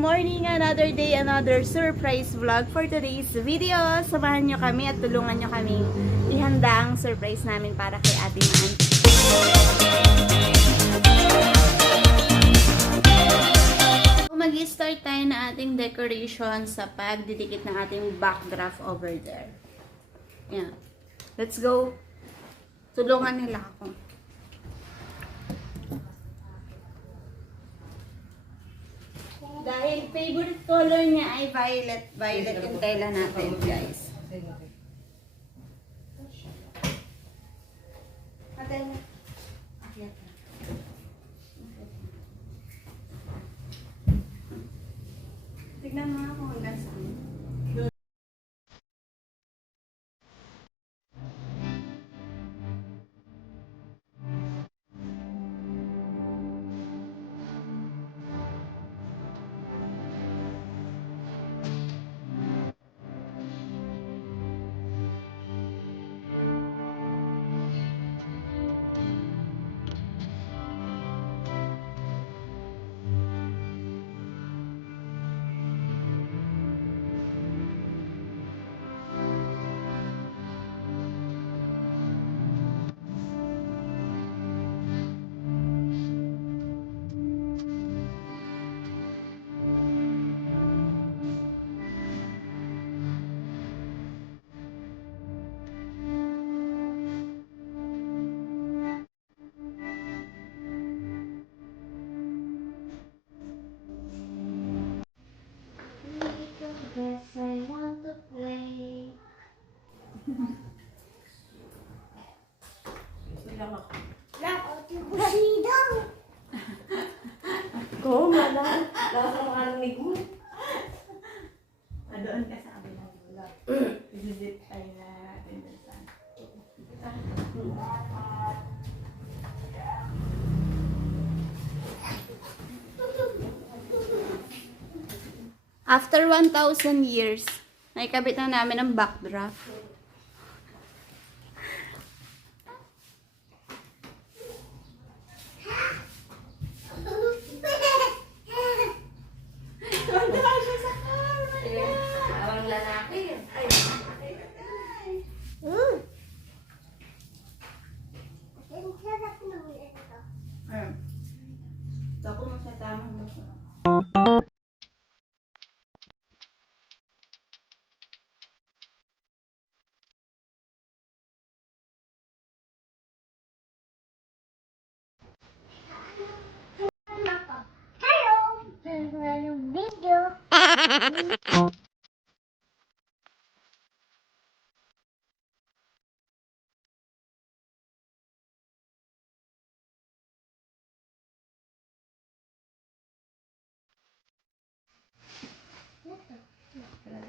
morning, another day, another surprise vlog for today's video. Samahan nyo kami at tulungan nyo kami ihanda ang surprise namin para kay Ate Man. Mag-start tayo na ating decoration sa pagdidikit ng ating backdraft over there. Yeah. Let's go. Tulungan nila ako. Dahil favorite color niya ay violet. Violet yung tela natin, guys. Tignan mo ako hanggang saan. Yes, I want to play. Ko, malang. Lakas ang malamig mo. Doon ka sa kabilang dulo. Visit tayo na natin doon saan. After 1,000 years, naikabit na namin ang backdraft. Awang lalaki. Ako mo sa tamang gusto.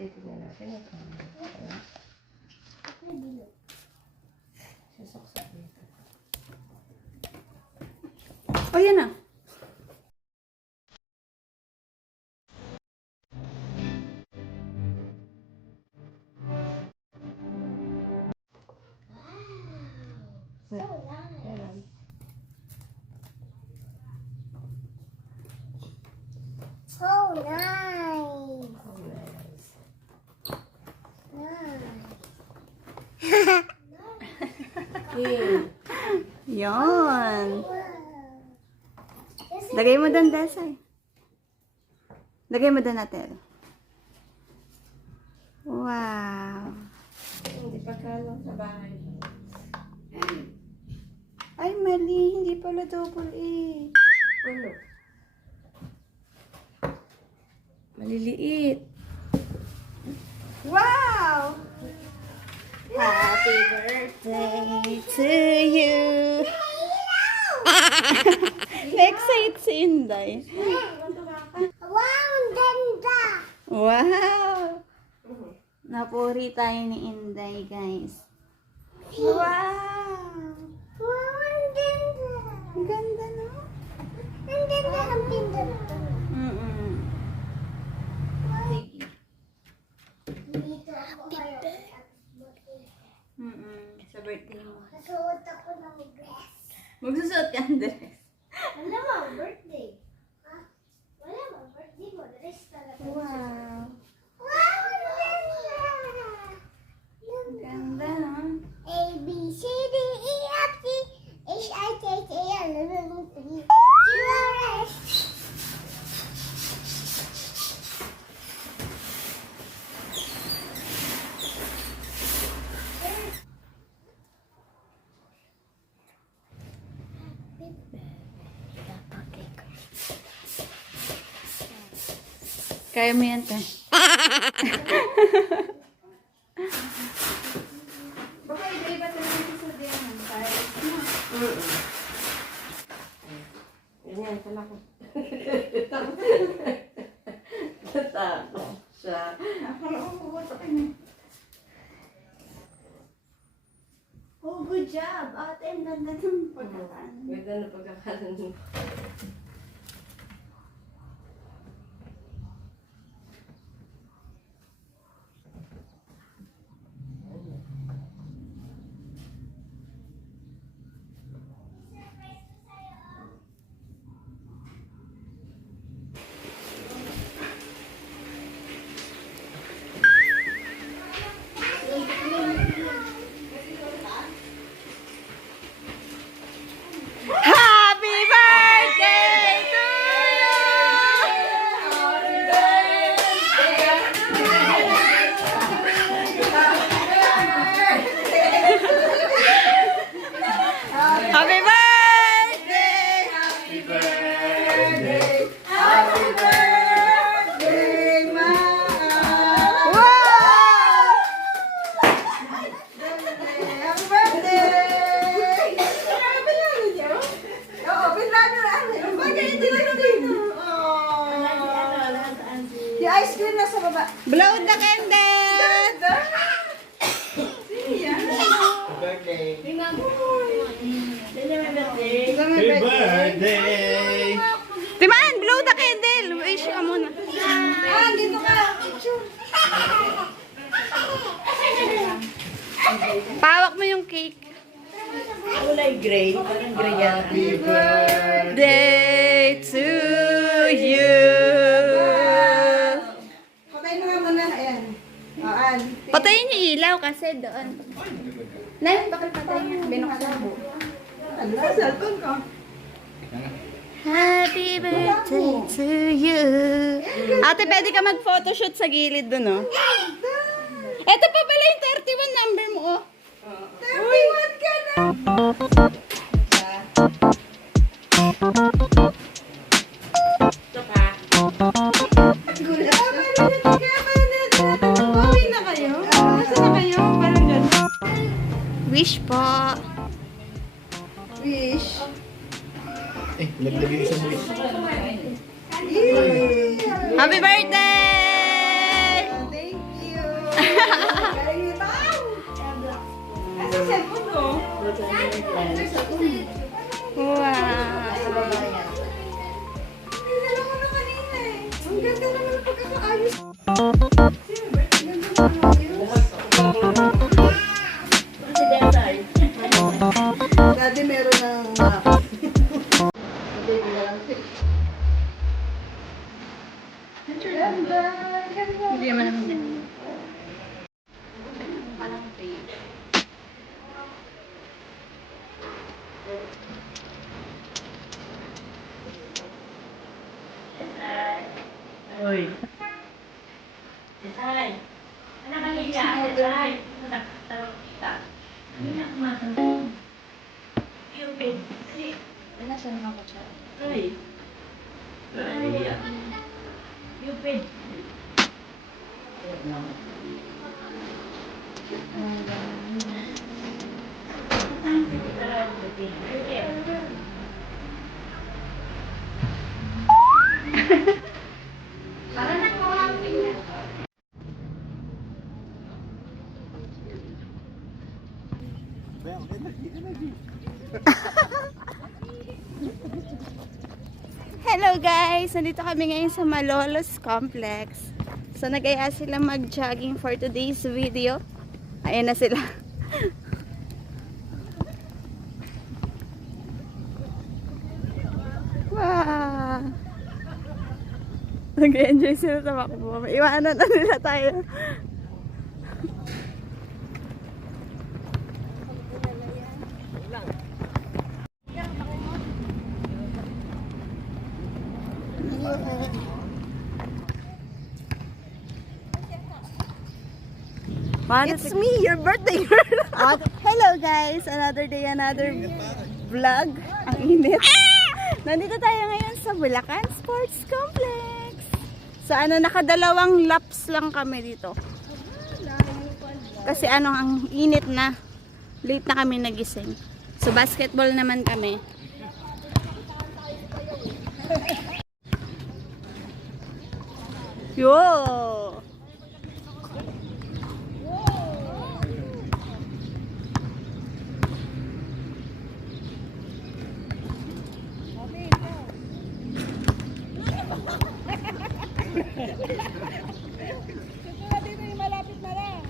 Titignan natin yung camera. Susuksak dito. Oh, yan na. So nice. Oh, nice. Yon. Lagay mo doon, Desay. Lagay mo doon natin. Wow. Hindi pa kalo sa bahay. Ay, mali. Hindi pala double A. Ano? Maliliit. Wow! Happy birthday to you. Na-excite si Inday. Wow, ang ganda. Wow! Napuri tayo ni Inday, guys. Wow! Wow, ang ganda. Ang ganda, no? Ang ganda ang pindot ko. Mm-mm. Sige. Dito ako kayo. Sa birthday mo. Nasuot ako ng dress. Magsusuot ka ng dress. Wala mo, birthday. Ha? Wala mo, birthday mo, dress Kaya mo yan, te. Baka iba-iba talaga sa diyan. Ganyan, tala ko. Natakot siya. Oh, good job. Ate, ang ganda ng pagkakaan. Ganda na pagkakalan mo. Happy birthday to you! Happy birthday! Happy birthday! Happy birthday, Ma! Wow! Happy birthday! Oo, pinlano na. Bagay, hindi lang dito. Yung ice cream nasa baba. Blow the candle! Happy birthday! Timan, blow the candle. Wish ka muna. Dito ka. Pawak mo yung cake. Kulay gray. Parang gray yan. Happy birthday! Day to you. Patayin mo nga muna. Ayan. Aan. Patayin yung ilaw kasi doon. Nay, bakit patayin niya? Binuksan mo. Ano? Cellphone ko. Happy birthday to you. Ate, pwede ka mag-photoshoot sa gilid doon, oh. Ito pa pala yung 31 number mo, oh. 31 ka na! Ito pa. Pauwi na kayo? Nasaan na kayo? Parang gano'n. Wish po. Wish. Eh, laglagay isang wish. Happy birthday! Thank you. Galing ni Pao. Asa cellphone ko? Wow. Dinala ko na kanina eh. Ang ganda naman ang pagkakaayos. Dati meron ng map. Hindi na lang fish. Ganda. Ganda. Hindi naman naman din. Uy. Isay. Ano ka liya? Isay. Cupid. Nasaan mga kutsara? Uy. Cupid. Hello guys! Nandito kami ngayon sa Malolos Complex. So nag-aya sila mag-jogging for today's video. Ayan na sila. Wow! Nag-enjoy sila tamakbo. Iwanan na nila tayo. It's me, your birthday girl. Hello guys, another day, another vlog. Ang init. Nandito tayo ngayon sa Bulacan Sports Complex. So ano, nakadalawang laps lang kami dito. Kasi ano, ang init na. Late na kami nagising. So basketball naman kami. Yo! Dito yung malapit na lang.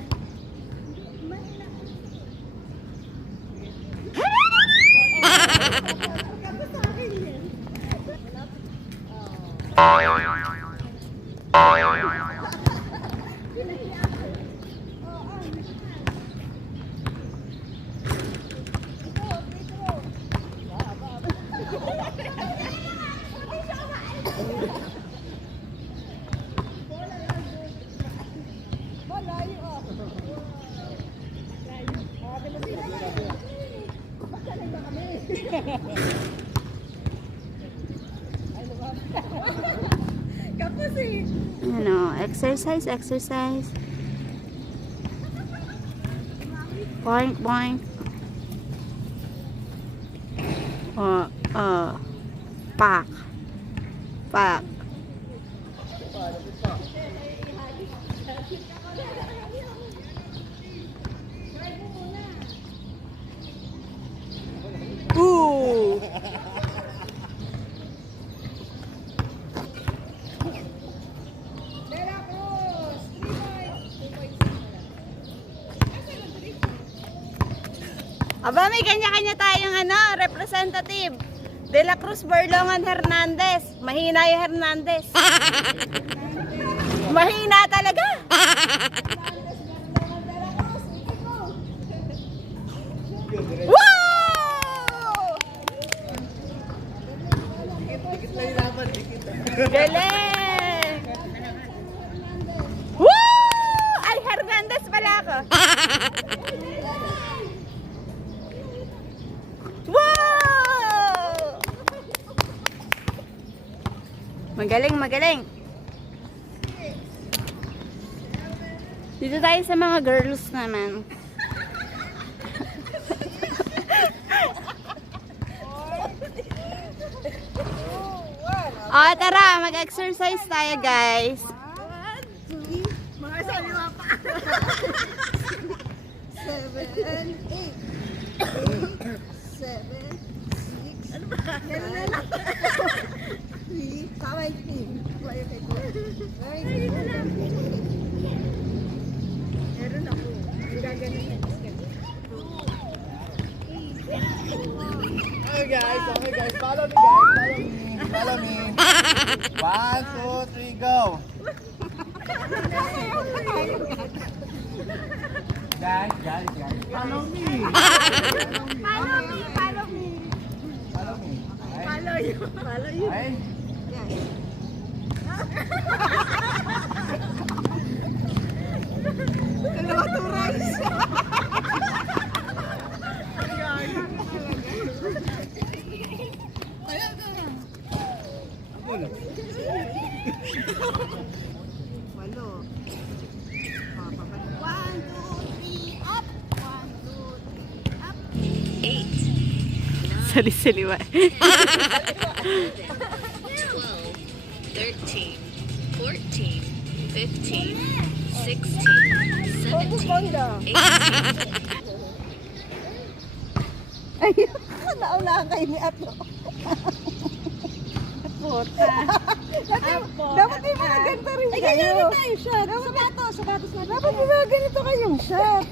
Kapos eh. Ano, exercise, exercise. Boink, boink. Pak. Pak. Ooh. De La Cruz. 3 points. 2 points. Aba, may kanya-kanya tayong ano, representative. De La Cruz, Borlongan, Hernandez. Mahina yung Hernandez. Mahina talaga. Wow! Galing! Woo! Ay, Hernandez pala ako. Wow! Magaling, magaling. Dito tayo sa mga girls naman. Oh, tara, mag-exercise tayo, guys. 1, 2, mga saliwa pa. 7, 8. 7, 6. Ano ba? Ganun na lang. 3, tama yung team. Very good. Very good. Meron ako. Gaganon yan. Okay guys, follow me guys, follow me. 1, 2, 3, go. Guys. Follow me. Follow me. Follow me. Follow you. Follow you. Ay. Dalawa to rice. Walo. 1, 2, 3, up. 1, 2, 3, up. Sali-saliwa. 12, 13, 14, 15, 16, 17, 18. Ay, naunahan kayo ni Ato. Puta. Dapat may mga ganito rin kayo. Ay, ganyan tayo shot. Sapatos na. Dapat may mga ganito kayong shot.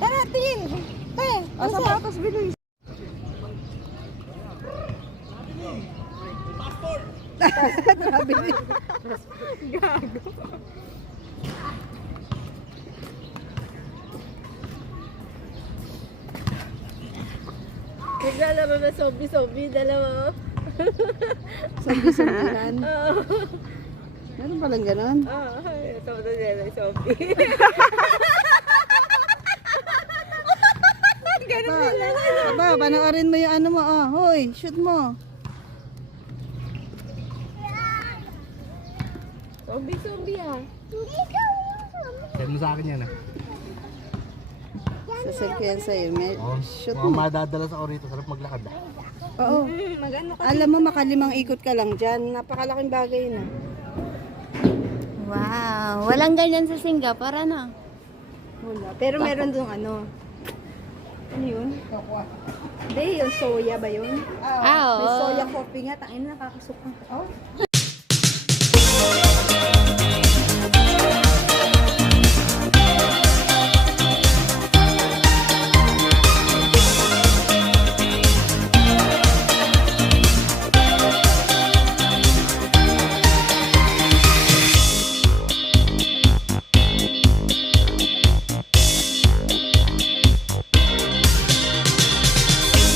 Tara, tingin. Sapatos, bilis. Gago. Naglalaro na zombie, dalawa. Zombie-zombiehan? Oo. Meron palang ganon? Oo, ito na nila, zombie. Ganon nila. Aba, panoorin mo yung ano mo, oh. Hoy, shoot mo. Zombie ah. Hindi ka umusama. Send mo sa akin yan ah. Saselfie yan sa'yo. May Oh, shoot mga mo. madadala sa orito. Sarap maglakad ah. Oo. Magano ka? Alam mo, makalimang ikot ka lang dyan. Napakalaking bagay na. Wow. Walang ganyan sa Singapore, ano? Wala. Pero meron dong ano. Ano yun? Hindi, yung soya ba yun? Ah, May oo. soya coffee nga. Tangin na, nakakasuka.